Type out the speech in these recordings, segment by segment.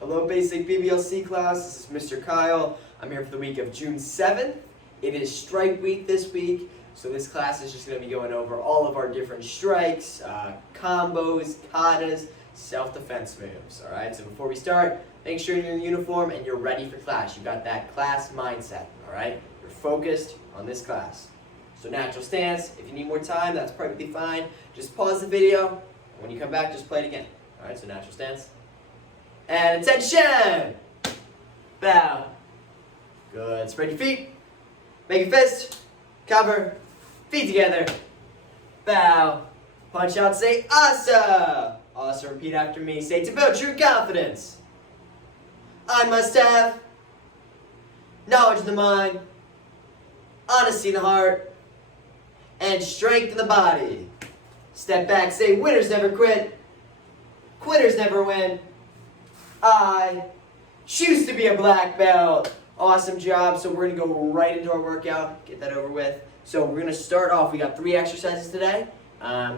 Hello basic BBLC class, this is Mr. Kyle. I'm here for the week of June 7th. It is strike week this week, so this class is just going to be going over all of our different strikes, combos, katas, self-defense moves. Alright, so before we start, make sure you're in uniform and you're ready for class. You got that class mindset, alright? You're focused on this class. So natural stance, if you need more time, that's perfectly fine. Just pause the video, and when you come back, just play it again. Alright, so natural stance. And attention! Bow. Good. Spread your feet. Make a fist. Cover. Feet together. Bow. Punch out. Say asa. Also repeat after me. Say to build true confidence. I must have knowledge in the mind, honesty in the heart, and strength in the body. Step back. Say winners never quit. Quitters never win. I choose to be a black belt. Awesome job. So we're going to go right into our workout. Get that over with. So we're going to start off. We got 3 exercises today.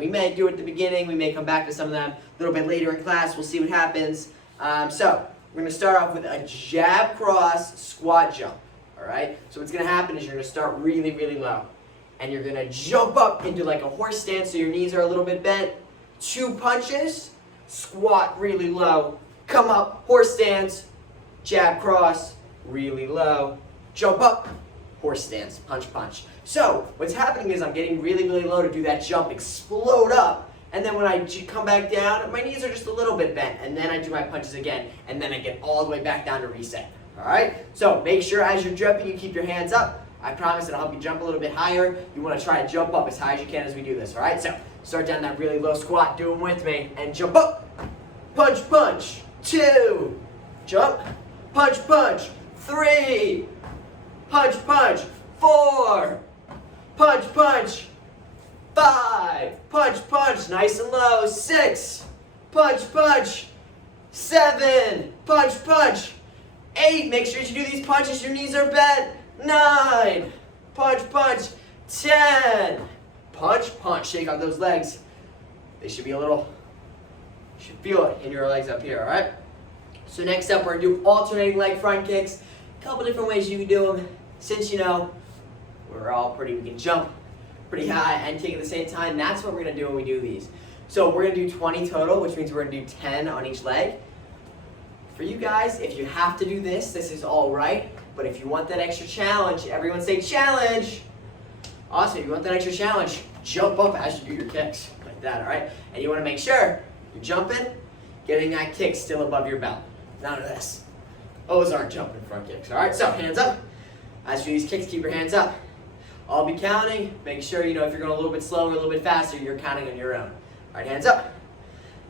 We may do it at the beginning. We may come back to some of them a little bit later in class. We'll see what happens. So we're going to start off with a jab cross squat jump. Alright? So what's going to happen is you're going to start really, really low. And you're going to jump up into like a horse stance so your knees are a little bit bent. 2 punches. Squat really low. Come up, horse stance, jab cross, really low, jump up, horse stance, punch, punch. So what's happening is I'm getting really, really low to do that jump, explode up, and then when I come back down, my knees are just a little bit bent, and then I do my punches again, and then I get all the way back down to reset. All right? So make sure as you're jumping, you keep your hands up. I promise it'll help you jump a little bit higher. You want to try to jump up as high as you can as we do this. All right? So start down that really low squat, do them with me, and jump up, punch, punch. 2, jump, punch, punch, 3, punch, punch, 4, punch, punch, 5, punch, punch, nice and low, 6, punch, punch, 7, punch, punch, 8, make sure you do these punches, your knees are bent, 9, punch, punch, 10, punch, punch, shake out those legs, they should be a little. You should feel it in your legs up here, alright? So next up, we're going to do alternating leg front kicks. A couple different ways you can do them. Since, you know, we can jump pretty high and kick at the same time, that's what we're going to do when we do these. So we're going to do 20 total, which means we're going to do 10 on each leg. For you guys, if you have to do this is all right. But if you want that extra challenge, everyone say challenge. Awesome, if you want that extra challenge, jump up as you do your kicks, like that, alright? And you want to make sure you're jumping, getting that kick still above your belt. None of this. Those aren't jumping front kicks. Alright, so hands up. As for these kicks, keep your hands up. I'll be counting. Make sure, you know, if you're going a little bit slower, a little bit faster, you're counting on your own. Alright, hands up.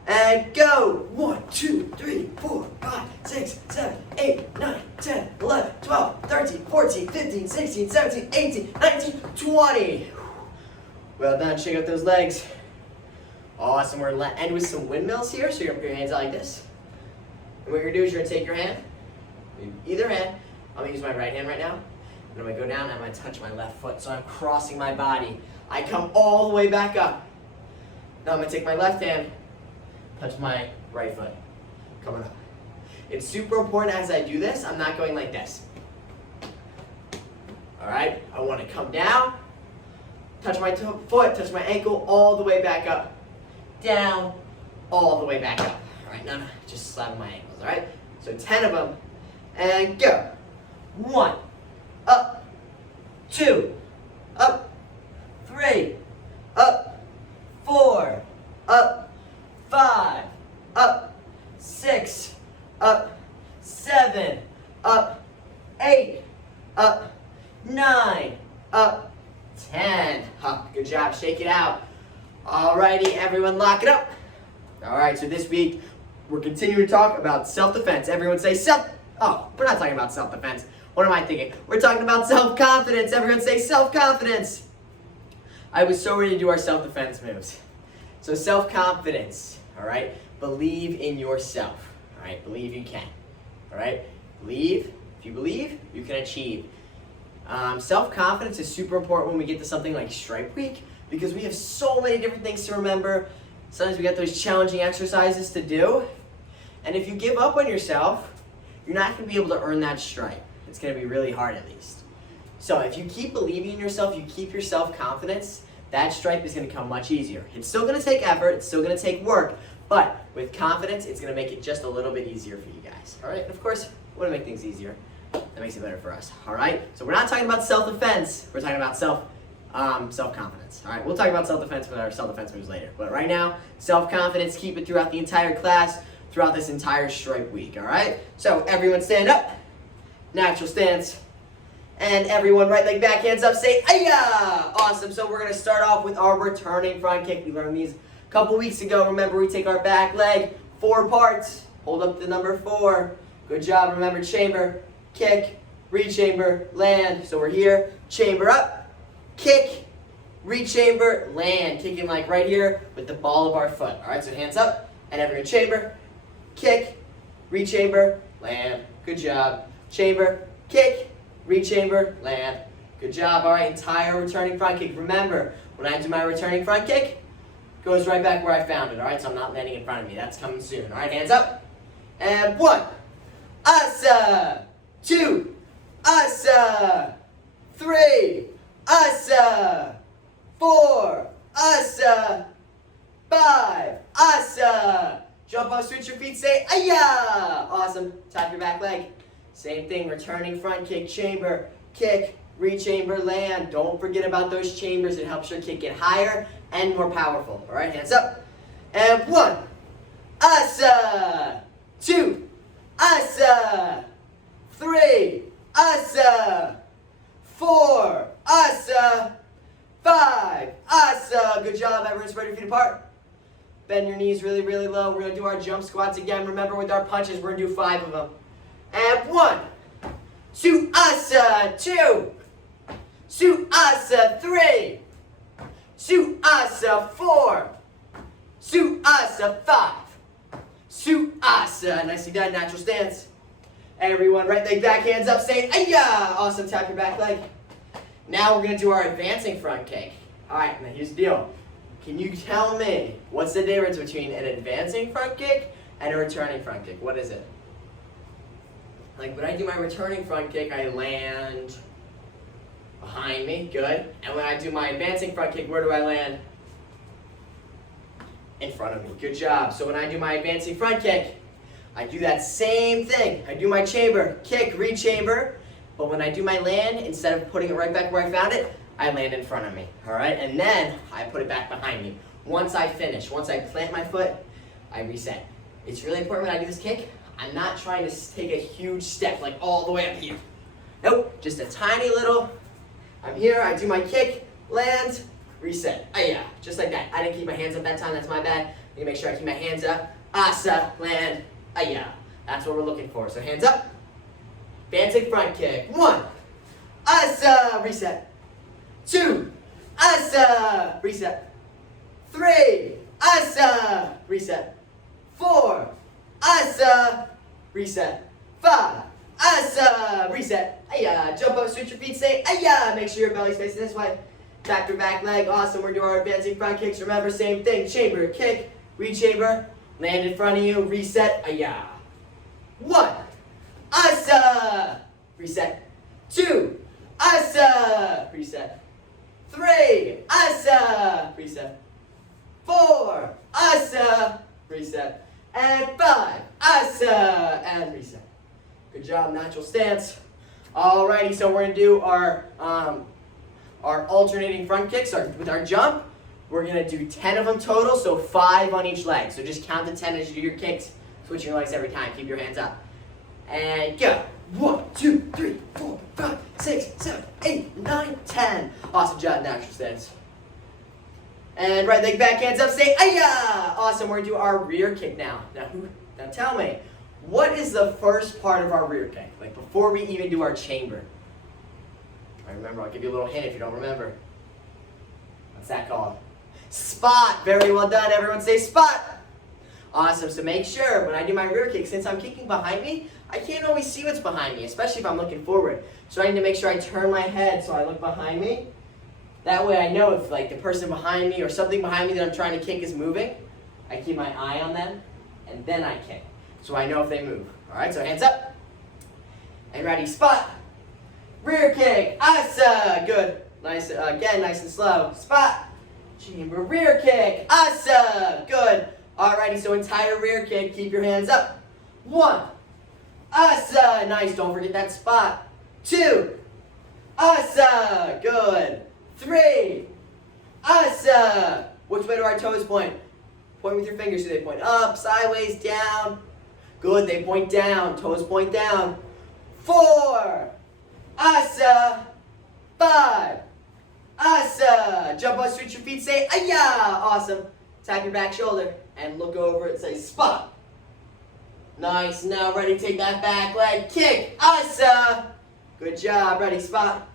And go. 1, 2, 3, 4, 5, 6, 7, 8, 9, 10, 11, 12, 13, 14, 15, 16, 17, 18, 19, 20. Well done. Shake out those legs. Awesome, we're going to end with some windmills here, so you're going to put your hands out like this. And what you're going to do is you're going to take your hand, either hand, I'm going to use my right hand right now, and I'm going to go down and I'm going to touch my left foot, so I'm crossing my body. I come all the way back up. Now I'm going to take my left hand, touch my right foot, coming up. It's super important as I do this, I'm not going like this. Alright, I want to come down, touch my foot, touch my ankle, all the way back up. Down, all the way back up. Alright, now just slapping my ankles, alright? So 10 of them, and go. 1, up, 2, up, 3, up, 4, up, 5, up, 6, up, 7, up, 8, up, 9, up, 10. Up. Good job, shake it out. Alrighty, everyone lock it up. Alright, so this week we're continuing to talk about self-defense. Everyone say we're not talking about self-defense. What am I thinking? We're talking about self-confidence. Everyone say self-confidence. I was so ready to do our self-defense moves. So self-confidence, alright? Believe in yourself, alright? Believe you can, alright? Believe, if you believe, you can achieve. Self-confidence is super important when we get to something like Strike Week because we have so many different things to remember. Sometimes we got those challenging exercises to do. And if you give up on yourself, you're not going to be able to earn that stripe. It's going to be really hard at least. So if you keep believing in yourself, you keep your self-confidence, that stripe is going to come much easier. It's still going to take effort, it's still going to take work, but with confidence, it's going to make it just a little bit easier for you guys. All right, and of course, we want to make things easier. That makes it better for us. All right, so we're not talking about self-defense, we're talking about self-confidence. All right, we'll talk about self-defense with our self-defense moves later. But right now, self-confidence, keep it throughout the entire class, throughout this entire stripe week. All right, so everyone stand up, natural stance. And everyone, right leg back, hands up, say, "Ayah!" Awesome. So we're going to start off with our returning front kick. We learned these a couple weeks ago. Remember, we take our back leg, 4 parts. Hold up the number 4. Good job. Remember, chamber, kick, re-chamber, land. So we're here, chamber up, kick, re-chamber, land. Kicking like right here with the ball of our foot. All right, so hands up, and everyone chamber, kick, re-chamber, land. Good job. Chamber, kick, re-chamber, land. Good job. All right, entire returning front kick. Remember, when I do my returning front kick, it goes right back where I found it. All right, so I'm not landing in front of me. That's coming soon. All right, hands up. And 1, asa. 2, asa. 3, asa. 4, asa. 5, asa. Jump up, switch your feet, say, "Ayah!" Awesome. Tap your back leg. Same thing, returning front kick, chamber, kick, re-chamber, land. Don't forget about those chambers. It helps your kick get higher and more powerful. All right, hands up. And 1, asa. 2, asa. 3, asa. 4, asa. 5, asa. Good job, everyone. Spread your feet apart. Bend your knees really, really low. We're going to do our jump squats again. Remember, with our punches, we're going to do 5 of them. And 1, Suasa 2, Suasa 3, Suasa 4, Suasa 5, Suasa. Nicely done, natural stance. Everyone, right leg back, hands up, say, "Ayah!" Awesome, tap your back leg. Now we're going to do our advancing front kick. All right, now here's the deal. Can you tell me what's the difference between an advancing front kick and a returning front kick? What is it? Like when I do my returning front kick, I land behind me, good. And when I do my advancing front kick, where do I land? In front of me, good job. So when I do my advancing front kick, I do that same thing. I do my chamber, kick, re-chamber. But when I do my land, instead of putting it right back where I found it, I land in front of me, all right? And then I put it back behind me. Once I finish, once I plant my foot, I reset. It's really important when I do this kick, I'm not trying to take a huge step, like all the way up here. Nope, just a tiny little, I'm here, I do my kick, land, reset. Yeah, just like that. I didn't keep my hands up that time, that's my bad. I need to make sure I keep my hands up. Asa, land, yeah. That's what we're looking for. So hands up, advancing front kick. 1, asa, reset. 2, asa, reset. 3, asa, reset. 4, asa, reset. 5, asa, reset. Ayah, jump up, switch your feet, say ayah. Make sure your belly's facing this way. Tap your back leg. Awesome, we're doing our advancing front kicks. Remember, same thing. Chamber, kick, re-chamber, land in front of you, reset, ayah. 1, asa, reset. 2, asa, reset. 3, asa, reset. 4, asa, reset. And 5, asa, and reset. Good job, natural stance. Alrighty, so we're gonna do our alternating front kicks with our jump. We're gonna do 10 of them total, so 5 on each leg. So just count to 10 as you do your kicks, switching your legs every time. Keep your hands up. And go. 1, 2, 3, 4, 5, 6, 7, 8, 9, 10. Awesome job, natural stance. And right leg back, hands up, say ayah! Awesome, we're gonna do our rear kick now. Now tell me, what is the first part of our rear kick? Like before we even do our chamber. I remember, I'll give you a little hint if you don't remember. What's that called? Spot. Very well done, everyone say spot. Awesome, so make sure when I do my rear kick, since I'm kicking behind me, I can't always see what's behind me, especially if I'm looking forward. So I need to make sure I turn my head so I look behind me. That way I know if like the person behind me or something behind me that I'm trying to kick is moving. I keep my eye on them, and then I kick. so I know if they move. All right, so hands up. And ready, spot. Rear kick, asa, good. Nice, again, nice and slow. Spot, chamber rear kick, asa, good. Alrighty, so entire rear kick, keep your hands up. 1, asa, nice, don't forget that spot. 2, asa, good. 3, asa. Which way do our toes point? Point with your fingers. Do they point up, sideways, down? Good, they point down. Toes point down. 4, asa. 5, asa. Jump up, switch your feet, say ayah. Awesome. Tap your back shoulder and look over and say spot. Nice. Now ready, take that back leg. Kick, asa. Good job. Ready, spot.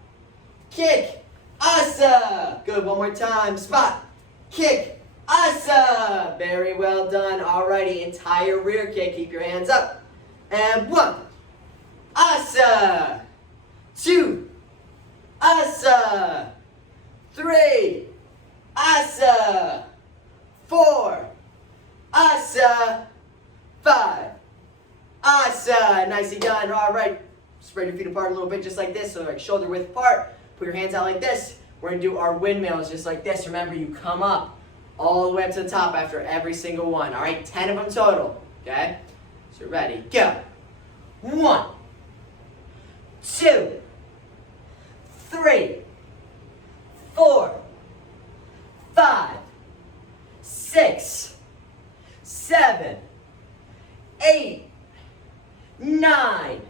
Kick, asa. Good. One more time. Spot. Kick, asa. Very well done. Alrighty, entire rear kick. Keep your hands up. And 1, asa. 2, asa. 3, asa. 4, asa. 5, asa. Nicely done. Alright, spread your feet apart a little bit just like this, so like shoulder width apart. Put your hands out like this. We're going to do our windmills just like this. Remember, you come up all the way up to the top after every single one. All right, 10 of them total. Okay? So ready, go. 1, 2, 3, 4, 5, 6, 7, 8, 9,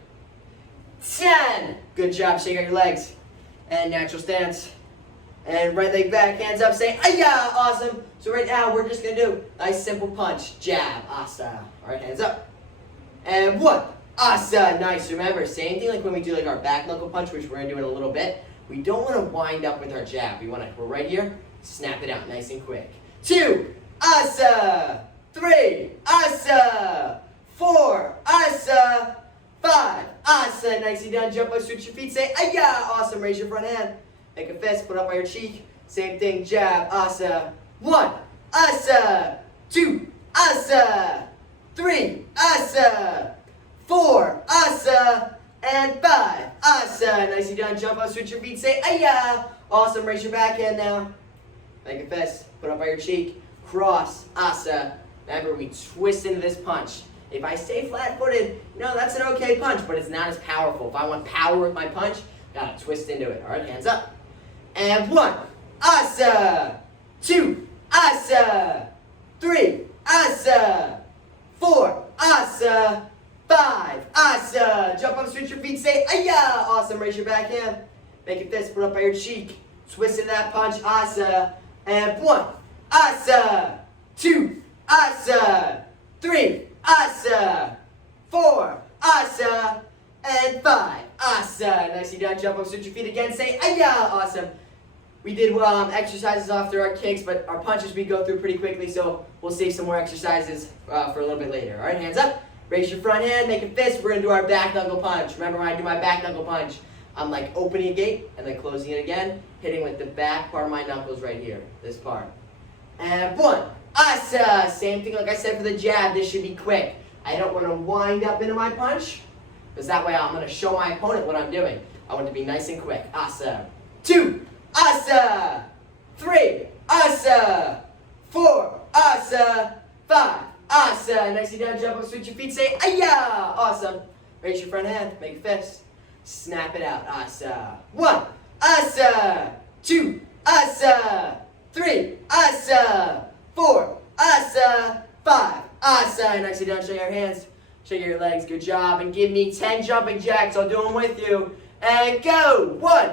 10. Good job. Shake out your legs. And natural stance. And right leg back, hands up, say, ayah, awesome. So right now, we're just going to do a nice simple punch, jab, asa. All right, hands up. And 1, asa, nice. Remember, same thing like when we do like our back knuckle punch, which we're going to do in a little bit. We don't want to wind up with our jab. We're right here, snap it out nice and quick. 2, asa. 3, asa. 4, asa. 5, asa. Nicely done. Jump up, switch your feet, say, ayah, awesome. Raise your front hand. Make a fist, put up by your cheek. Same thing, jab, asa. 1, asa. 2, asa. 3, asa. 4, asa. And 5, asa. Nicely done. Jump up, switch your feet, say, ayah. Awesome. Raise your back hand now. Make a fist, put up by your cheek. Cross, asa. Remember, we twist into this punch. If I stay flat-footed, that's an okay punch, but it's not as powerful. If I want power with my punch, gotta twist into it. All right, hands up. And 1, asa. 2, asa. 3, asa. 4, asa. 5, asa. Jump up, switch your feet, say, ayah. Awesome, raise your back hand. Make a fist, put up by your cheek. Twist into that punch, asa. And 1, asa. 2, asa. 3, asa. 4, asa. And 5, asa. Nicely done. Jump up, switch your feet again. Say, ayah. Awesome. We did exercises after our kicks, but our punches we go through pretty quickly, so we'll save some more exercises for a little bit later. All right, hands up. Raise your front hand. Make a fist. We're going to do our back knuckle punch. Remember, when I do my back knuckle punch, I'm like opening a gate and then closing it again, hitting with the back part of my knuckles right here, this part. And 1, asa. Same thing like I said for the jab. This should be quick. I don't want to wind up into my punch, because that way I'm going to show my opponent what I'm doing. I want it to be nice and quick. Asa. 2, asa. 3, asa. 4, asa. 5, asa. Nicely done. Jump up, switch your feet. Say, ayah. Awesome. Raise your front hand. Make a fist. Snap it out. Asa. 1, asa. 2, asa. 3, asa. 4, asa. 5, asa. Nicely done. Shake your hands. Shake your legs. Good job. And give me 10 jumping jacks. I'll do them with you. And go. 1,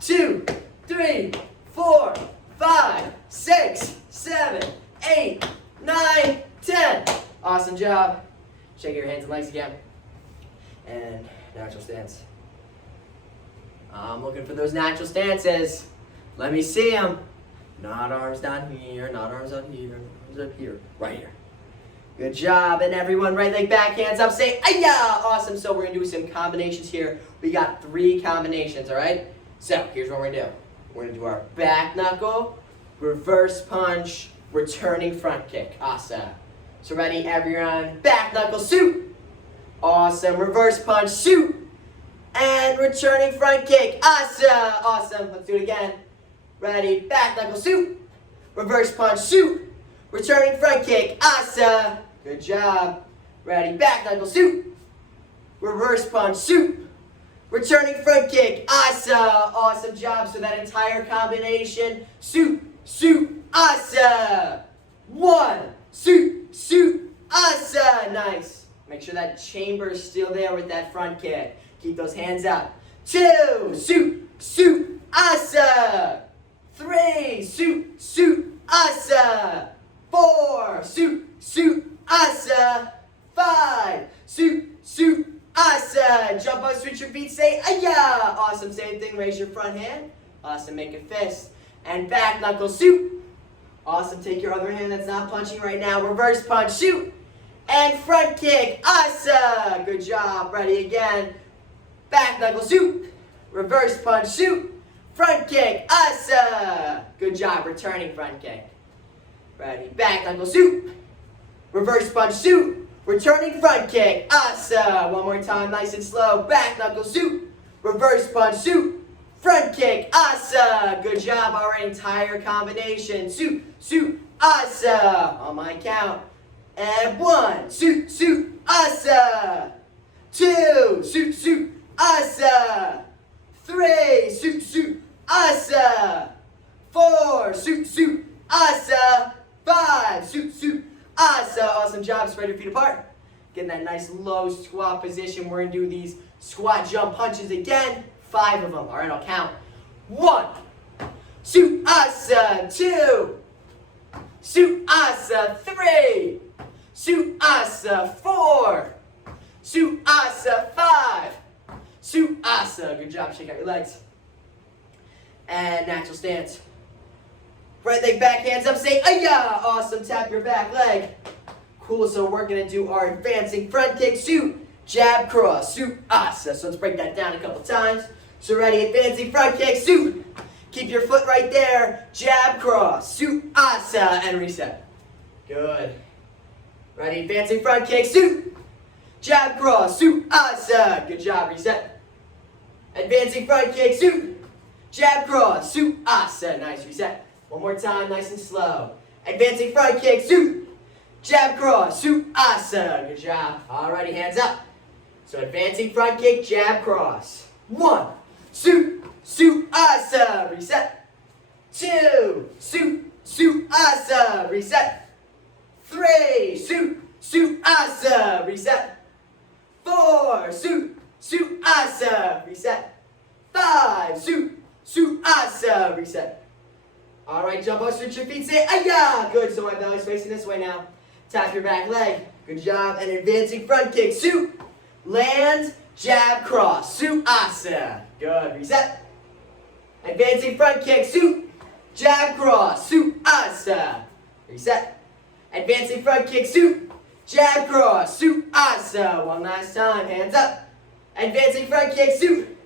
2, 3, 4, 5, 6, 7, 8, 9, 10. Awesome job. Shake your hands and legs again. And natural stance. I'm looking for those natural stances. Let me see them. Not arms down here, not arms up here, arms up here, right here. Good job. And everyone, right leg back, hands up, say, ayah! Awesome. So we're going to do some combinations here. We got 3 combinations, all right? So here's what we're going to do. We're going to do our back knuckle, reverse punch, returning front kick, asa. So ready, everyone? Back knuckle shoot. Awesome. Reverse punch shoot. And returning front kick. Awesome. Awesome. Let's do it again. Ready, back knuckle shoot. Reverse punch shoot. Returning front kick. Awesome. Good job. Ready, back knuckle shoot. Reverse punch shoot. Returning front kick. Awesome. Awesome job. So that entire combination. Shoot. Shoot. Awesome. 1. Shoot. Shoot. Awesome. Nice. Make sure that chamber is still there with that front kick. Keep those hands up. 2. Shoot. Shoot. Awesome. 3. Shoot. Shoot. Awesome. 4. Shoot. Shoot. Awesome. 5. Shoot. Shoot. Awesome. Jump up, switch your feet, say "Aya." Awesome. Same thing. Raise your front hand. Awesome. Make a fist. And back knuckle shoot. Awesome. Take your other hand that's not punching right now. Reverse punch shoot. And front kick. Awesome. Good job. Ready again. Back knuckle shoot. Reverse punch shoot. Front kick. Awesome. Good job. Returning front kick. Ready. Back knuckle shoot. Reverse punch shoot. Returning front kick. Awesome. One more time. Nice and slow. Back knuckle shoot. Reverse punch shoot. Front kick. Awesome. Good job. Our entire combination. Shoot. Shoot. Awesome. On my count. And 1. Shoot. Shoot. Awesome. 2. Shoot. Shoot. Awesome. 3. Shoot. Shoot. Awesome. 4. Shoot. Shoot. Awesome. 5. Shoot. Shoot. Awesome. Awesome job. Spread your feet apart. Get in that nice low squat position. We're going to do these squat jump punches again. 5 of them. All right, I'll count. 1. Shoot. Awesome. 2. Shoot. Awesome. 3. Shoot. Awesome. 4. Shoot. Awesome. 5. Shoot. Awesome. Good job. Shake out your legs. And natural stance. Right leg back, hands up, say "Aya." Awesome, tap your back leg. Cool, so we're going to do our advancing front kick, shoot, jab, cross, shoot, awesome. So let's break that down a couple times. So ready, advancing front kick, shoot. Keep your foot right there, jab, cross, shoot, awesome, and reset. Good. Ready, advancing front kick, shoot. Jab, cross, shoot, awesome. Good job, reset. Advancing front kick, shoot. Jab, cross, shoot, awesome. Nice, reset. One more time, nice and slow. Advancing front kick, shoot. Jab, cross, shoot, awesome. Good job. Alrighty, hands up. So advancing front kick, jab, cross. 1, shoot, shoot, awesome. Reset. 2, shoot, shoot, awesome. Reset. 3, shoot, shoot, awesome. Reset. 4, shoot, shoot, awesome. Reset. 5, shoot, shoot, awesome. Reset. All right, jump up, switch your feet, say "Aya." Good, so my belly's facing this way now. Tap your back leg. Good job. And advancing front kick, shoot. Land, jab, cross, shoot, awesome. Good, reset. Advancing front kick, shoot. Jab, cross, shoot, awesome. Reset. Advancing front kick, shoot. Jab, cross, shoot, awesome. One last time, hands up. Advancing front kick, shoot.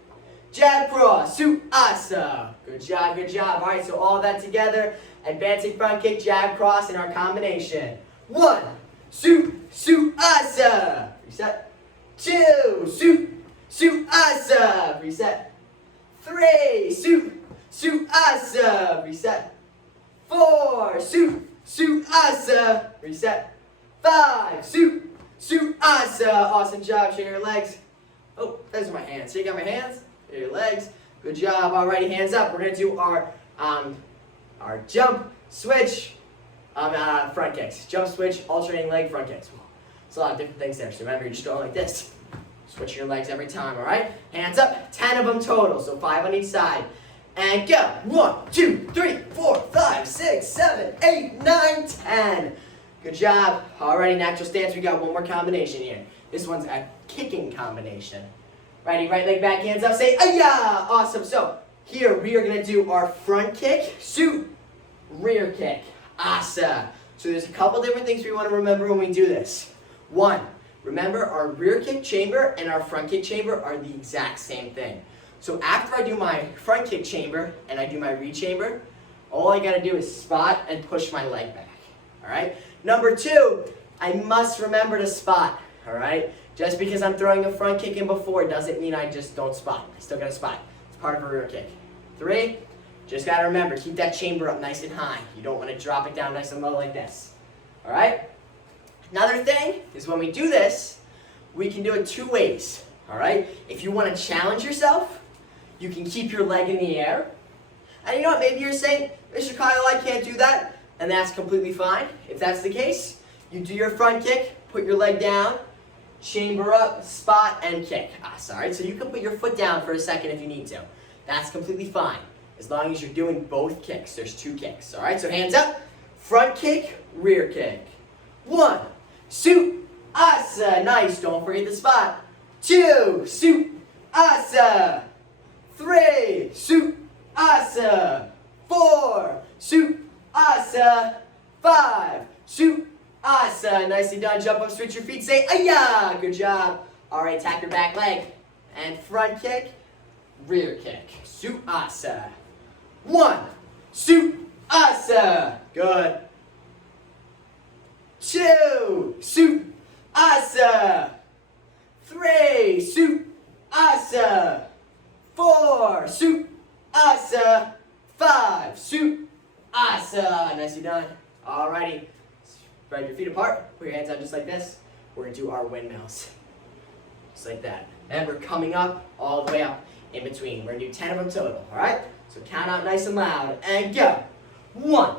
Jab, cross, shoot, awesome. Good job, good job. All right, so all that together. Advancing front kick, jab, cross in our combination. 1, shoot, shoot, awesome. Reset. 2, shoot, shoot, awesome. Reset. 3, shoot, shoot, awesome. Reset. 4, shoot, shoot, awesome. Reset. 5, shoot, shoot, awesome. Awesome job. Shake your legs. Oh, those are my hands. Shake out my hands. Your legs. Good job. Alrighty, hands up. We're gonna do our jump, switch, front kicks. Jump, switch, alternating leg, front kicks. It's a lot of different things there. So remember, you're just going like this. Switch your legs every time. All right. Hands up. 10 of them total. So 5 on each side. And go. 1, 2, 3, 4, 5, 6, 7, 8, 9, 10. Good job. Alrighty, natural stance. We got one more combination here. This one's a kicking combination. Righty, right leg back, hands up, say "Aya." Awesome. So here we are going to do our front kick, shoot, rear kick. Awesome. So there's a couple different things we want to remember when we do this. 1, remember our rear kick chamber and our front kick chamber are the exact same thing. So after I do my front kick chamber and I do my rear chamber, all I got to do is spot and push my leg back. All right. Number 2, I must remember to spot, all right? Just because I'm throwing a front kick in before doesn't mean I just don't spot. I still got to spot. It's part of a rear kick. 3, just got to remember, keep that chamber up nice and high. You don't want to drop it down nice and low like this, all right? Another thing is when we do this, we can do it 2 ways, all right? If you want to challenge yourself, you can keep your leg in the air. And you know what, maybe you're saying, Mr. Kyle, I can't do that, and that's completely fine. If that's the case, you do your front kick, put your leg down, chamber up, spot, and kick. Sorry, so you can put your foot down for a second if you need to. That's completely fine, as long as you're doing both kicks. There's 2 kicks, all right? So hands up, front kick, rear kick. 1, suit, asa, nice, don't forget the spot. 2, suit, asa. 3, suit, asa. 4, suit, asa. 5, suit, asa. Nicely done. Jump up, switch your feet, say ayah. Good job. All right, tap your back leg. And front kick, rear kick. Suit, asa. 1, suit, asa. Good. 2, suit, asa. 3, suit, asa. 4, suit, asa. 5, suit, asa. Nicely done. Alrighty. Spread your feet apart. Put your hands out just like this. We're going to do our windmills. Just like that. And we're coming up all the way up in between. We're going to do 10 of them total. Alright? So count out nice and loud. And go. 1,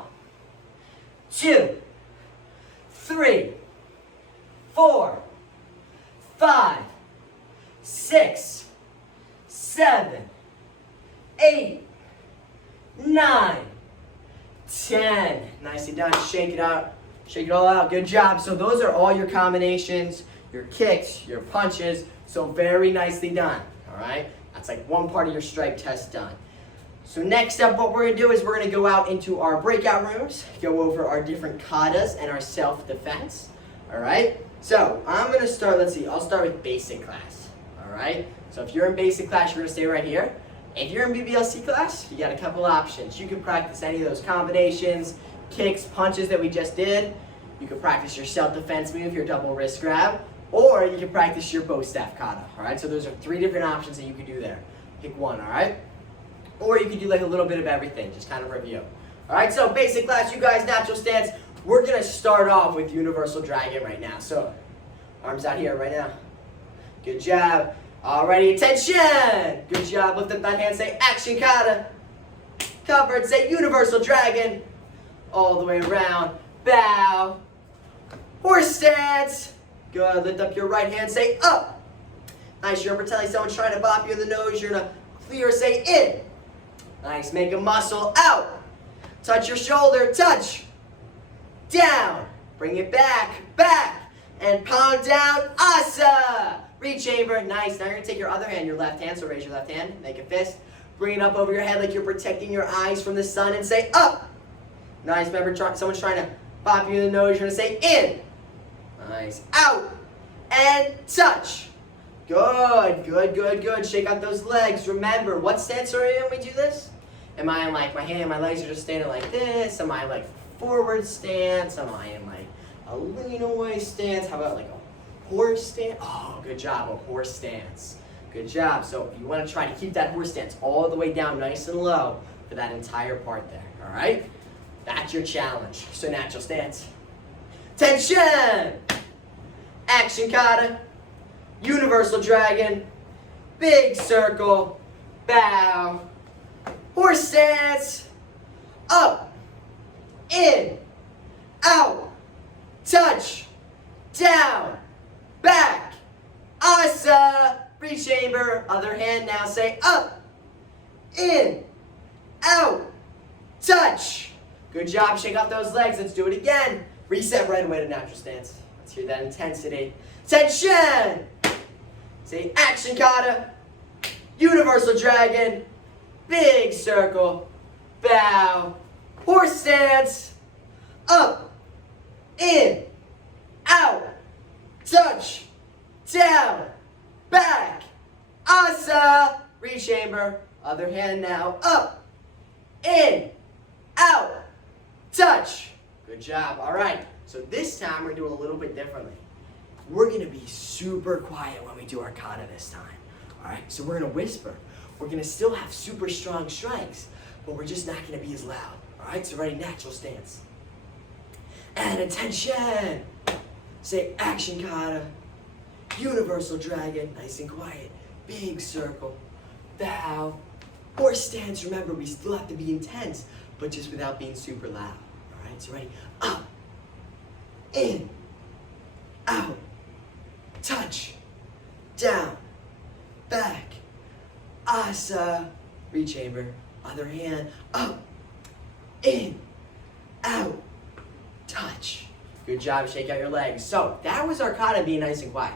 2, 3, 4, 5, 6, 7, 8, 9, 10. Nicely done. Shake it out. Shake it all out. Good job. So those are all your combinations, your kicks, your punches. So very nicely done. All right? That's like one part of your stripe test done. So next up, what we're going to do is we're going to go out into our breakout rooms, go over our different katas and our self-defense. All right? So I'm going to start, let's see, I'll start with basic class. All right? So if you're in basic class, you're going to stay right here. If you're in BBLC class, you got a couple options. You can practice any of those combinations, kicks, punches that we just did. You can practice your self-defense move, your double wrist grab, or you can practice your bow staff kata. All right? So those are 3 different options that you can do there. Pick one, all right? Or you can do like a little bit of everything, just kind of review. All right, so basic class, you guys, natural stance. We're going to start off with universal dragon right now. So arms out here right now. Good job. Alrighty, attention. Good job. Lift up that hand, say action kata. Covered, say universal dragon. All the way around. Bow. Horse stance. Good. Lift up your right hand, say up. Nice. You're pretending someone's trying to bop you in the nose. You're going to clear, say in. Nice. Make a muscle out. Touch your shoulder. Touch. Down. Bring it back. Back. And palm down. Asa. Rechamber. Nice. Now you're going to take your other hand, your left hand. So raise your left hand. Make a fist. Bring it up over your head like you're protecting your eyes from the sun and say up. Nice. Remember, someone's trying to pop you in the nose. You're going to say in. Nice. Out. And touch. Good, good, good, good. Shake out those legs. Remember, what stance are you in when we do this? Am I in like my hand, my legs are just standing like this? Am I in like forward stance? Am I in like a lean away stance? How about like a horse stance? Oh, good job, a horse stance. Good job. So you want to try to keep that horse stance all the way down nice and low for that entire part there, all right? That's your challenge. So natural stance. Tension! Action kata. Universal dragon, big circle, bow, horse stance, up, in, out, touch, down, back, asa, rechamber, other hand now say up, in, out, touch. Good job, shake out those legs, let's do it again. Reset right away to natural stance. Let's hear that intensity. Tension! Say action kata, universal dragon, big circle, bow, horse stance, up, in, out, touch, down, back, asa, rechamber, other hand now, up, in, out, touch. Good job. All right, So this time we're doing a little bit differently. We're gonna be super quiet when we do our kata this time. All right, so we're gonna whisper. We're gonna still have super strong strikes, but we're just not gonna be as loud. All right, so ready, natural stance. And attention. Say action kata, universal dragon, nice and quiet, big circle, bow, horse stance. Remember, we still have to be intense, but just without being super loud. All right, so ready, up, in, out, touch, down, back, asa, rechamber, other hand, up, in, out, touch. Good job, shake out your legs. So that was our kata being nice and quiet.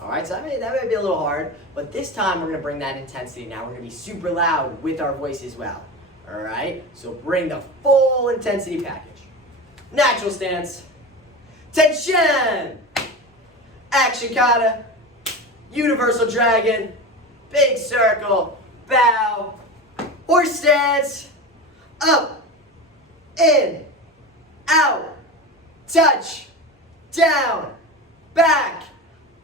All right, so that may be a little hard, but this time we're gonna bring that intensity. Now we're gonna be super loud with our voice as well. All right, so bring the full intensity package. Natural stance, tension, action kata, universal dragon, big circle, bow, horse stance, up, in, out, touch, down, back,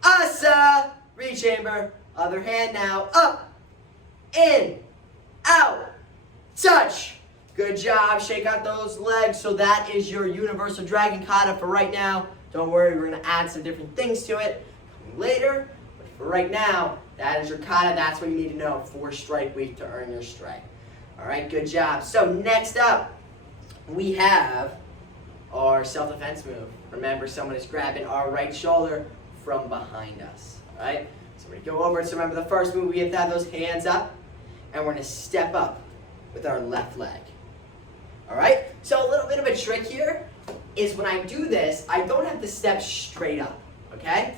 asa, rechamber, other hand now, up, in, out, touch. Good job, shake out those legs. So that is your universal dragon kata for right now. Don't worry, we're gonna add some different things to it later, but for right now, that is your kata. That's what you need to know for strike week to earn your strike. All right, good job. So next up, we have our self-defense move. Remember, someone is grabbing our right shoulder from behind us, all right? So we're gonna go over it. So remember the first move, we have to have those hands up, and we're gonna step up with our left leg, all right? So a little bit of a trick here is when I do this, I don't have to step straight up, okay?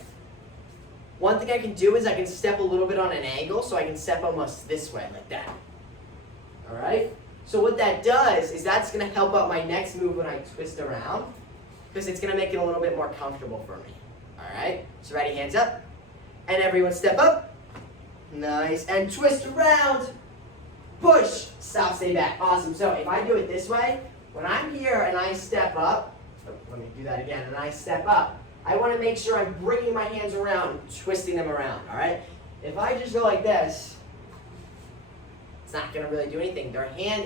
One thing I can do is I can step a little bit on an angle, so I can step almost this way, like that, all right? So what that does is that's gonna help out my next move when I twist around, because it's gonna make it a little bit more comfortable for me. All right, so ready, hands up, and everyone step up. Nice, and twist around, push, stop, stay back. Awesome, so if I do it this way, when I'm here and I step up, let me do that again, and I step up, I wanna make sure I'm bringing my hands around, twisting them around, all right? If I just go like this, it's not gonna really do anything. Their hand,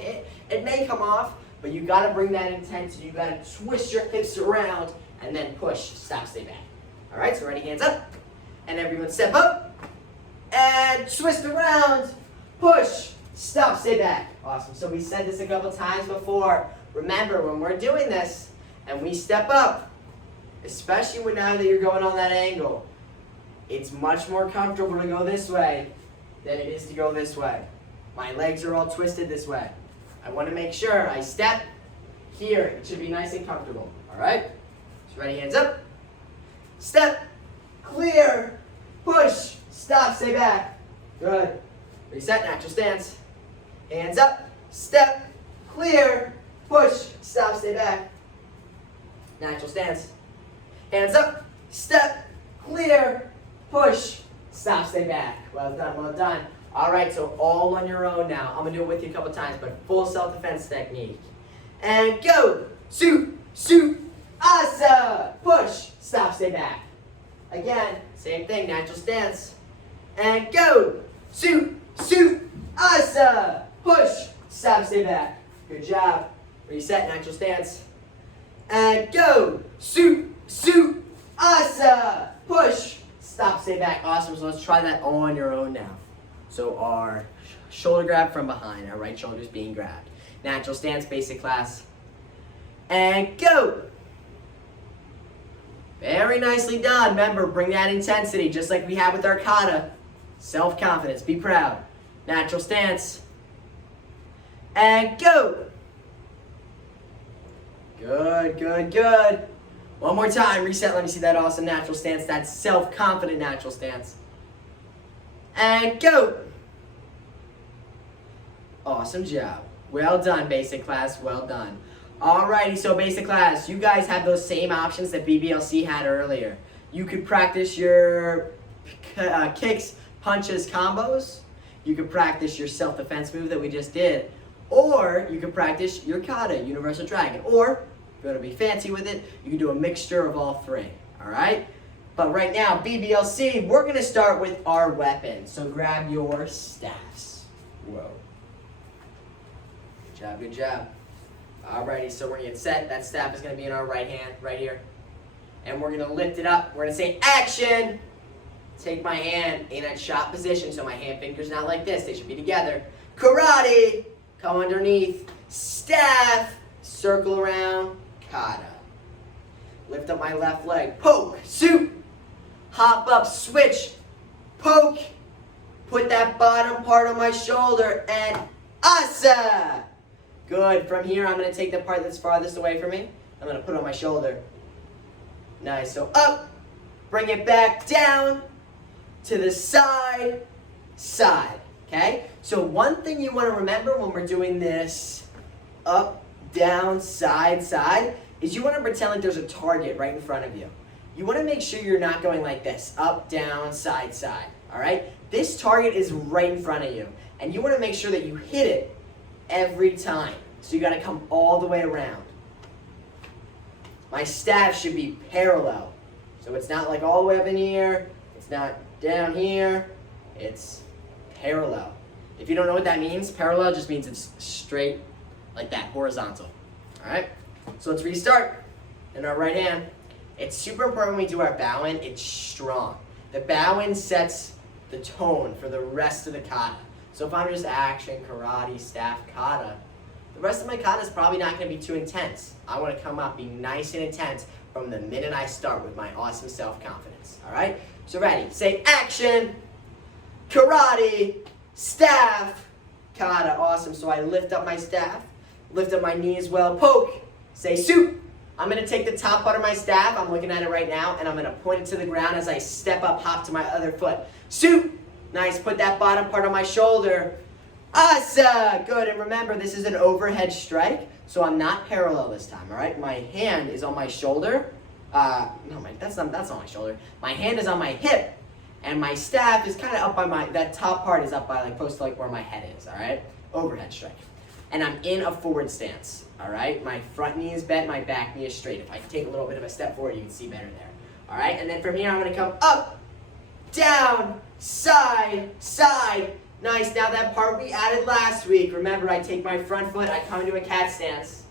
it may come off, but you gotta bring that intensity. You gotta twist your hips around and then push, stop, stay back. All right, so ready, hands up. And everyone step up and twist around, push, stop, stay back. Awesome, so we said this a couple times before. Remember, when we're doing this and we step up, especially when now that you're going on that angle, it's much more comfortable to go this way than it is to go this way. My legs are all twisted this way. I want to make sure I step here. It should be nice and comfortable. All right? So ready, hands up. Step, clear, push, stop, stay back. Good. Reset, natural stance. Hands up, step, clear, push, stop, stay back. Natural stance. Hands up, step, clear, push, stop, stay back. Well done, well done. All right, so all on your own now. I'm gonna do it with you a couple times, but full self-defense technique. And go, shoot, shoot, asa, push, stop, stay back. Again, same thing, natural stance. And go, shoot, shoot, asa, push, stop, stay back. Good job. Reset, natural stance. And go, shoot, shoot, asa, push, stop, stay back. Awesome, so let's try that on your own now. So our shoulder grab from behind, our right shoulder is being grabbed. Natural stance, basic class. And go. Very nicely done. Remember, bring that intensity just like we had with our kata. Self-confidence, be proud. Natural stance. And go. Good, good, good. One more time, reset, let me see that awesome natural stance, that self-confident natural stance. And go. Awesome job. Well done, basic class, well done. Alrighty, so basic class, you guys have those same options that BBLC had earlier. You could practice your kicks, punches, combos. You could practice your self-defense move that we just did. Or you could practice your kata, universal dragon. Or If you want to be fancy with it, you can do a mixture of all three. All right? But right now, BBLC, we're going to start with our weapons. So grab your staffs. Whoa. Good job, good job. Alrighty, so we're going to get set. That staff is going to be in our right hand, right here. And we're going to lift it up. We're going to say, action! Take my hand in a shot position, so my hand fingers not like this. They should be together. Karate! Come underneath. Staff! Circle around. Kata. Lift up my left leg. Poke! Shoot! Hop up, switch, poke, put that bottom part on my shoulder, and asa. Good. From here, I'm going to take the part that's farthest away from me. I'm going to put it on my shoulder. Nice. So up, bring it back down, to the side, side. Okay? So one thing you want to remember when we're doing this up, down, side, side, is you want to pretend like there's a target right in front of you. You want to make sure you're not going like this, up, down, side, side, all right? This target is right in front of you, and you want to make sure that you hit it every time. So you got to come all the way around. My staff should be parallel. So it's not like all the way up in here, it's not down here, it's parallel. If you don't know what that means, parallel just means it's straight like that, horizontal, all right? So let's restart in our right hand. It's super important when we do our bow-in, it's strong. The bow-in sets the tone for the rest of the kata. So if I'm just action, karate, staff, kata, the rest of my kata is probably not going to be too intense. I want to come up, be nice and intense from the minute I start with my awesome self-confidence. All right? So ready? Say action, karate, staff, kata. Awesome. So I lift up my staff, lift up my knee as well, poke, say shoot. I'm going to take the top part of my staff, I'm looking at it right now, and I'm going to point it to the ground as I step up, hop to my other foot. Shoot! Nice, put that bottom part on my shoulder. Asa! Good, and remember, this is an overhead strike, so I'm not parallel this time, all right? My hand is on my shoulder. That's not my shoulder. My hand is on my hip, and my staff is kind of up by that top part is up by, like, close to, like, where my head is, all right? Overhead strike. And I'm in a forward stance, all right? My front knee is bent, my back knee is straight. If I take a little bit of a step forward, you can see better there, all right? And then from here, I'm gonna come up, down, side, side. Nice, now that part we added last week. Remember, I take my front foot, I come into a cat stance.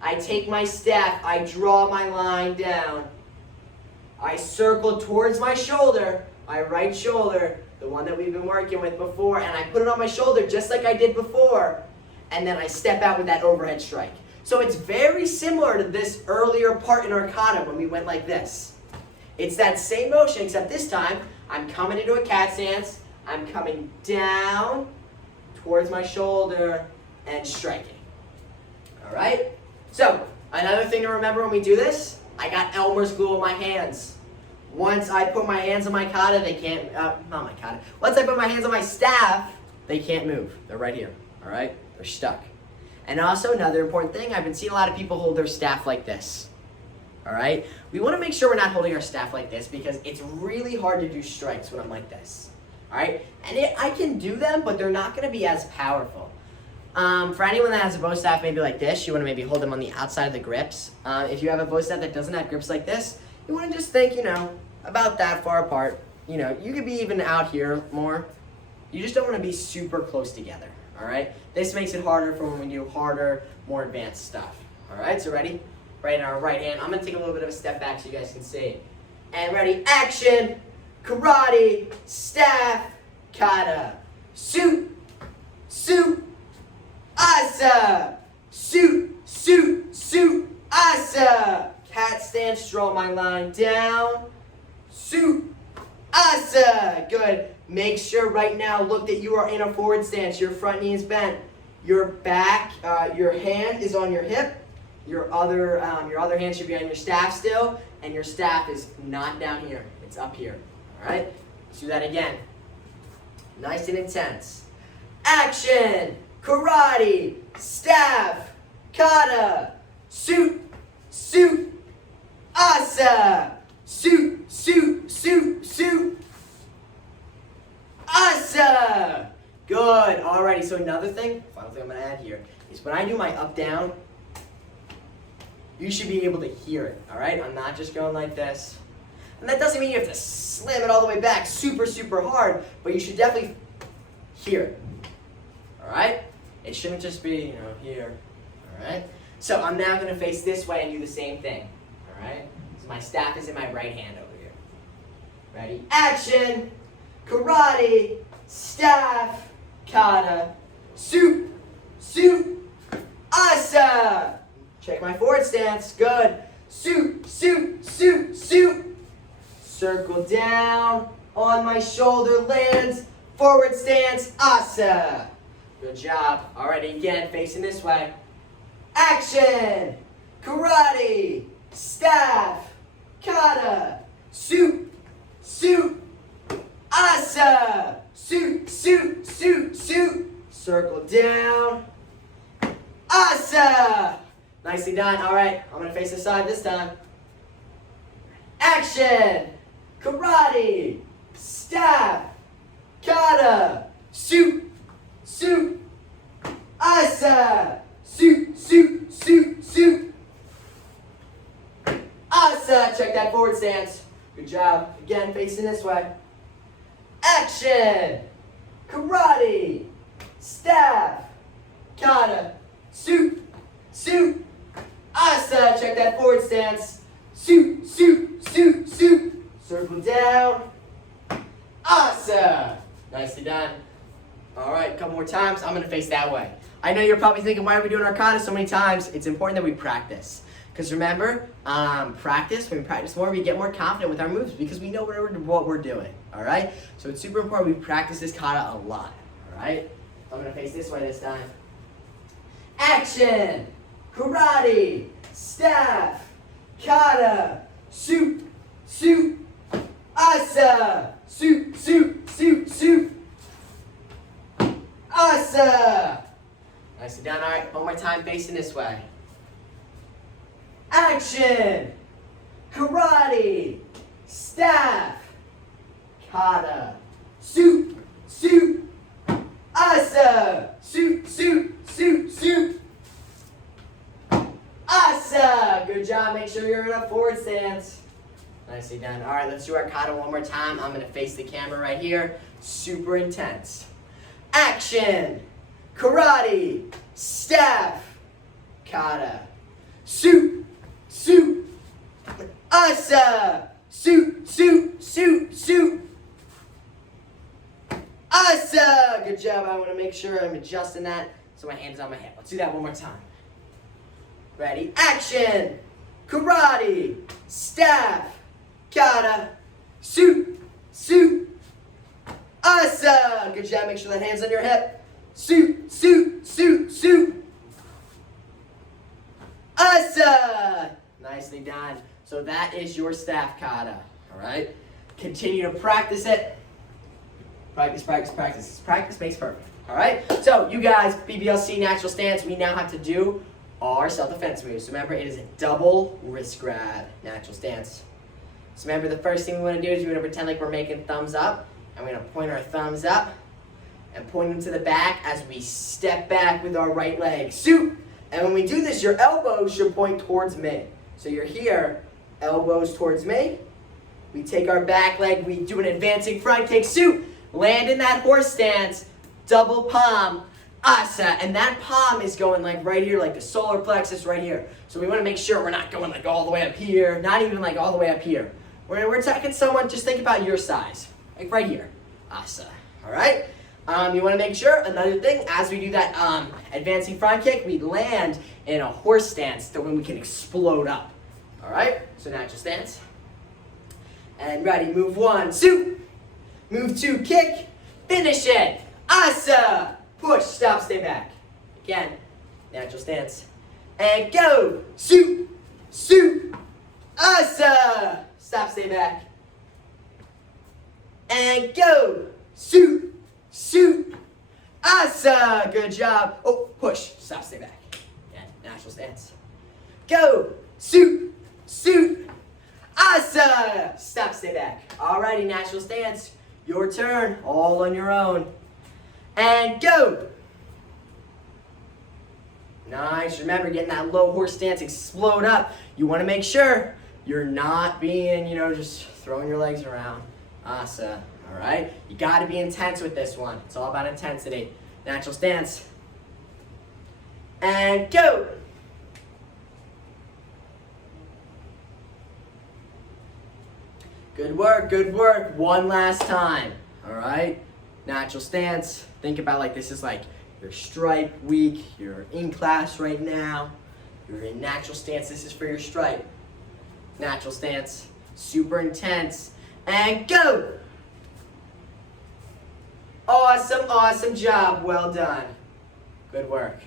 I take my staff, I draw my line down. I circle towards my shoulder, my right shoulder, the one that we've been working with before, and I put it on my shoulder just like I did before. And then I step out with that overhead strike. So it's very similar to this earlier part in our kata when we went like this. It's that same motion, except this time, I'm coming into a cat stance, I'm coming down towards my shoulder and striking. All right? So, another thing to remember when we do this, I got Elmer's glue on my hands. Once I put my hands on my kata, they can't, not my kata. Once I put my hands on my staff, they can't move. They're right here, all right? They're stuck. And also, another important thing, I've been seeing a lot of people hold their staff like this. All right? We want to make sure we're not holding our staff like this because it's really hard to do strikes when I'm like this. All right? And I can do them, but they're not going to be as powerful. For anyone that has a bow staff maybe like this, you want to maybe hold them on the outside of the grips. If you have a bow staff that doesn't have grips like this, you want to just think, about that far apart. You could be even out here more. You just don't want to be super close together. All right? This makes it harder for when we do harder, more advanced stuff. All right? So ready? Right in our right hand. I'm going to take a little bit of a step back so you guys can see. And ready? Action! Karate! Staff! Kata! Shoot! Shoot! Asa! Shoot! Shoot! Shoot! Asa! Cat stance. Draw my line down. Shoot! Asa! Good. Make sure right now, look that you are in a forward stance. Your front knee is bent. Your back, your hand is on your hip. Your other hand should be on your staff still, and your staff is not down here. It's up here. All right? Let's do that again. Nice and intense. Action! Karate! Staff! Kata! Shoot! Shoot! Asa! Shoot! Shoot! Shoot! Shoot! Asa! Good. Alrighty, so another thing, final thing I'm going to add here, is when I do my up-down, you should be able to hear it, all right? I'm not just going like this. And that doesn't mean you have to slam it all the way back super, super hard, but you should definitely hear it, all right? It shouldn't just be, here, all right? So I'm now going to face this way and do the same thing, all right? So my staff is in my right hand over here. Ready? Action! Karate, staff, kata, soup, asa. Check my forward stance. Good. Soup. Circle down on my shoulder, lands, forward stance, asa. Good job. Alrighty, again, facing this way. Action! Karate, staff, kata, soup, asa. Soup. Circle down. Asa. Nicely done. All right, I'm going to face the side this time. Action. Karate. Staff. Kata. Soup. Asa. Soup. Asa. Check that forward stance. Good job. Again, facing this way. Action! Karate! Staff! Kata! Soup! Asa! Check that forward stance. Soup! Circle down. Asa! Nicely done. Alright, a couple more times. I'm going to face that way. I know you're probably thinking, why are we doing our kata so many times? It's important that we practice. Because remember, when we practice more, we get more confident with our moves because we know what we're doing, all right? So it's super important we practice this kata a lot, all right? I'm going to face this way this time. Action! Karate! Staff! Kata! Soup! Asa! Soup! Asa! Nicely done. All right, one more time facing this way. Action! Karate! Staff! Kata! Soup! Asa! Soup! Asa! Good job. Make sure you're in a forward stance. Nicely done. All right, let's do our kata one more time. I'm going to face the camera right here. Super intense. Action! Karate! Staff! Kata! Soup! Asa! Soup! Asa! Good job. I want to make sure I'm adjusting that so my hand's on my hip. Let's do that one more time. Ready? Action! Karate! Staff! Kata! Soup! Asa! Good job. Make sure that hand's on your hip. Soup! Asa! Nicely done. So that is your staff kata, all right? Continue to practice it. Practice. Practice makes perfect, all right? So you guys, BBLC natural stance, we now have to do our self-defense moves. So remember, it is a double wrist grab natural stance. So remember, the first thing we want to do is we're going to pretend like we're making thumbs up, and we're going to point our thumbs up and point them to the back as we step back with our right leg. Soup! And when we do this, your elbows should point towards me. So you're here, elbows towards me. We take our back leg, we do an advancing front kick, soup. Land in that horse stance, double palm, asa. And that palm is going like right here, like the solar plexus right here. So we want to make sure we're not going like all the way up here, not even like all the way up here. We're attacking someone, just think about your size, like right here, asa, all right? You want to make sure, another thing, as we do that advancing front kick, we land in a horse stance so when we can explode up. All right? So natural stance. And ready, move one, soup. Move two, kick. Finish it. Asa. Push, stop, stay back. Again, natural stance. And go. Soup. Asa. Stop, stay back. And go. Soup. Asa. Good job. Oh, push. Stop, stay back. Again, natural stance. Go. Soup. Asa. Stop, stay back. Alrighty, natural stance. Your turn. All on your own. And go. Nice. Remember, getting that low horse stance, explode up. You want to make sure you're not being, just throwing your legs around. Asa. All right? You got to be intense with this one. It's all about intensity. Natural stance. And go. Good work, good work. One last time. All right? Natural stance. Think about like this is like your stripe week. You're in class right now. You're in natural stance. This is for your stripe. Natural stance. Super intense. And go. Awesome, awesome job. Well done. Good work.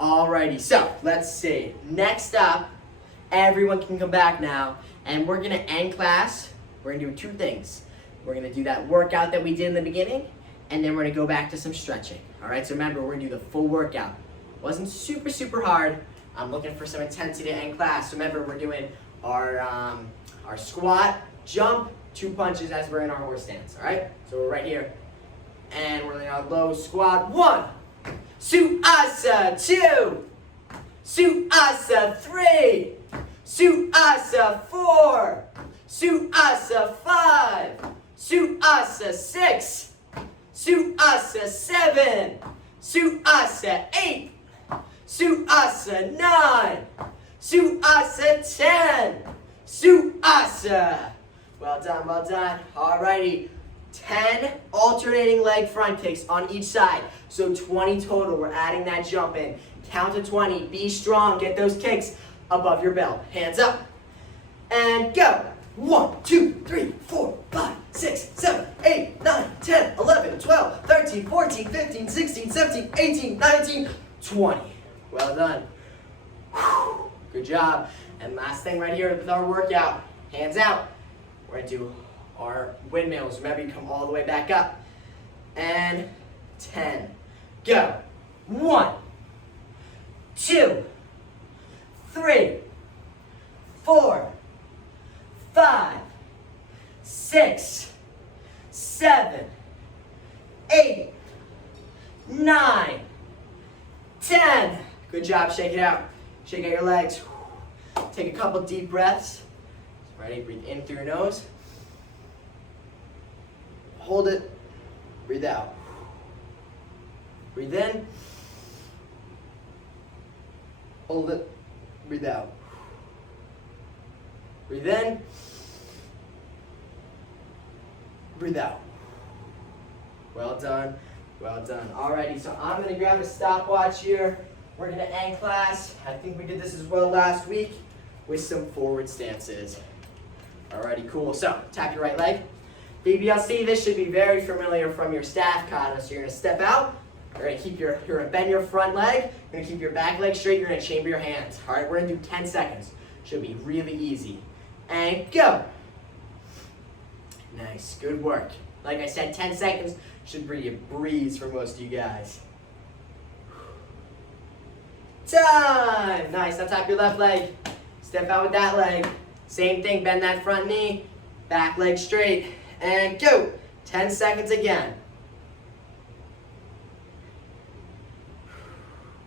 Alrighty, so let's see. Next up, everyone can come back now, and we're gonna end class. We're gonna do two things. We're gonna do that workout that we did in the beginning, and then we're gonna go back to some stretching. All right, so remember, we're gonna do the full workout. Wasn't super, super hard. I'm looking for some intensity to end class. So remember, we're doing our squat, jump, 2 punches as we're in our horse stance, all right? So we're right here, and we're in our low squat. 1, Suasa 2, Suasa 3, Suasa 4, Suasa 5, Suasa 6, Suasa 7, Suasa 8, Suasa 9, Suasa 10, Suasa. Well done, well done. Alrighty. 10 alternating leg front kicks on each side. So 20 total. We're adding that jump in. Count to 20. Be strong. Get those kicks above your belt. Hands up. And go. 1, 2, 3, 4, 5, 6, 7, 8, 9, 10, 11, 12, 13, 14, 15, 16, 17, 18, 19, 20. Well done. Whew. Good job. And last thing right here with our workout. Hands out. We're going to do our windmills. Remember, you come all the way back up. And 10. Go. 1, 2, 3, 4, 5, 6, 7, 8, 9, 10. Good job. Shake it out. Shake out your legs. Take a couple deep breaths. Ready? Breathe in through your nose. Hold it. Breathe out. Breathe in. Hold it. Breathe out. Breathe in. Breathe out. Well done. Well done. Alrighty, so I'm going to grab a stopwatch here. We're going to end class. I think we did this as well last week with some forward stances. Alrighty, cool. So, tap your right leg. BBLC, this should be very familiar from your staff kata. So you're going to step out. You're going to bend your front leg. You're going to keep your back leg straight. You're going to chamber your hands. All right, we're going to do 10 seconds. Should be really easy. And go. Nice, good work. Like I said, 10 seconds should be a breeze for most of you guys. Time. Nice, now tap your left leg. Step out with that leg. Same thing, bend that front knee. Back leg straight. And go. 10 seconds again.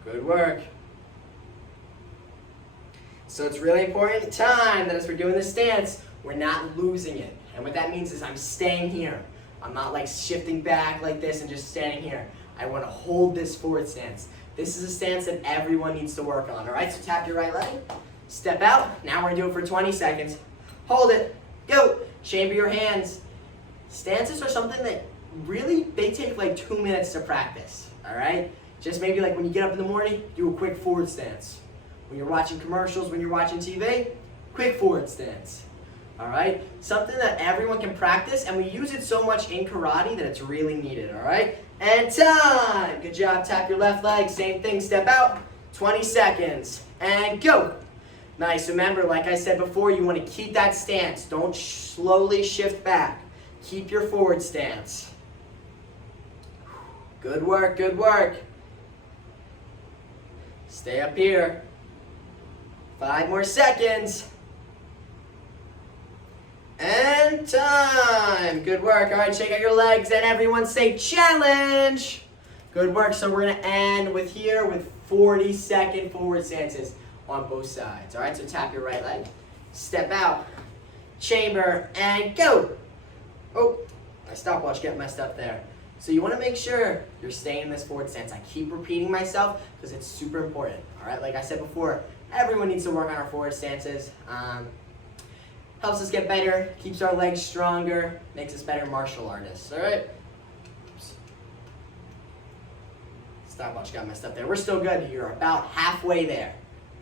Good work. So it's really important time that as we're doing this stance, we're not losing it. And what that means is I'm staying here. I'm not like shifting back like this and just standing here. I want to hold this forward stance. This is a stance that everyone needs to work on. All right, so tap your right leg. Step out. Now we're going to do it for 20 seconds. Hold it. Go. Chamber your hands. Stances are something that really, they take like 2 minutes to practice. All right? Just maybe like when you get up in the morning, do a quick forward stance. When you're watching commercials, when you're watching TV, quick forward stance. All right? Something that everyone can practice, and we use it so much in karate that it's really needed. All right? And time. Good job. Tap your left leg. Same thing. Step out. 20 seconds. And go. Nice. Remember, like I said before, you want to keep that stance. Don't slowly shift back. Keep your forward stance. Good work. Good work. Stay up here. 5 more seconds. And time. Good work. All right, shake out your legs and everyone say challenge. Good work. So we're going to end with here with 40-second forward stances on both sides. All right, so tap your right leg, step out, chamber, and go. Oh, my stopwatch got messed up there. So you want to make sure you're staying in this forward stance. I keep repeating myself because it's super important. All right, like I said before, everyone needs to work on our forward stances. Helps us get better, keeps our legs stronger, makes us better martial artists. All right. Oops. Stopwatch got messed up there. We're still good. You're about halfway there.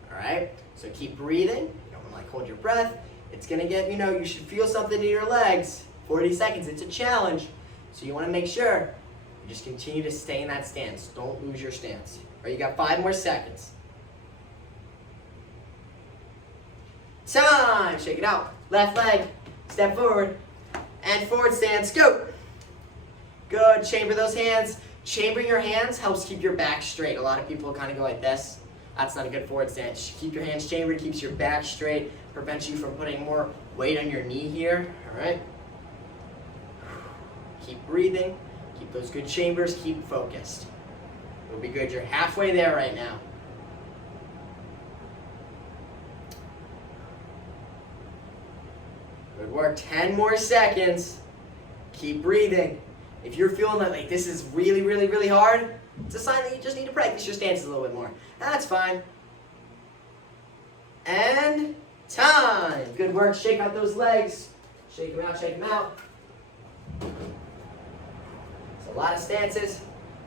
All right. So keep breathing. You don't want to hold your breath. It's gonna get, you should feel something in your legs. 40 seconds. It's a challenge. So you want to make sure you just continue to stay in that stance. Don't lose your stance. All right. You got 5 more seconds. Time. Shake it out. Left leg, step forward, and forward stance, go. Good, chamber those hands. Chambering your hands helps keep your back straight. A lot of people kind of go like this. That's not a good forward stance. Keep your hands chambered, keeps your back straight, prevents you from putting more weight on your knee here, all right? Keep breathing, keep those good chambers, keep focused. It'll be good, you're halfway there right now. Good work, 10 more seconds. Keep breathing. If you're feeling like this is really, really, really hard, it's a sign that you just need to practice your stances a little bit more. That's fine. And time. Good work, shake out those legs. Shake them out, shake them out. It's a lot of stances.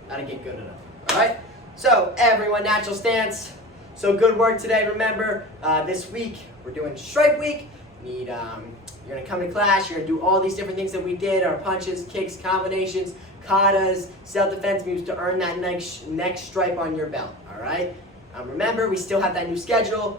Gotta get good enough. All right, so everyone, natural stance. So good work today. Remember, this week we're doing stripe week. You're gonna come to class, you're gonna do all these different things that we did, our punches, kicks, combinations, katas, self-defense moves to earn that next stripe on your belt, all right? Remember, we still have that new schedule.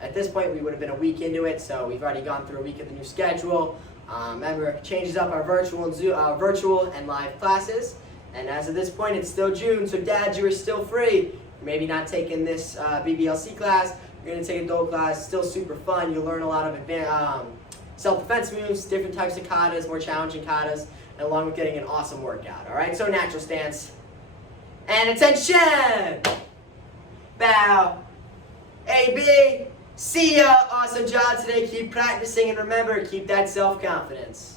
At this point, we would have been a week into it, so we've already gone through a week of the new schedule. Remember, it changes up our virtual and live classes. And as of this point, it's still June, so dads, you are still free. Maybe not taking this BBLC class, you're gonna take a adult class, still super fun. You'll learn a lot of self-defense moves, different types of katas, more challenging katas, and along with getting an awesome workout, all right? So natural stance. And attention! Bow. A-B. See ya. Awesome job today. Keep practicing, and remember, keep that self-confidence.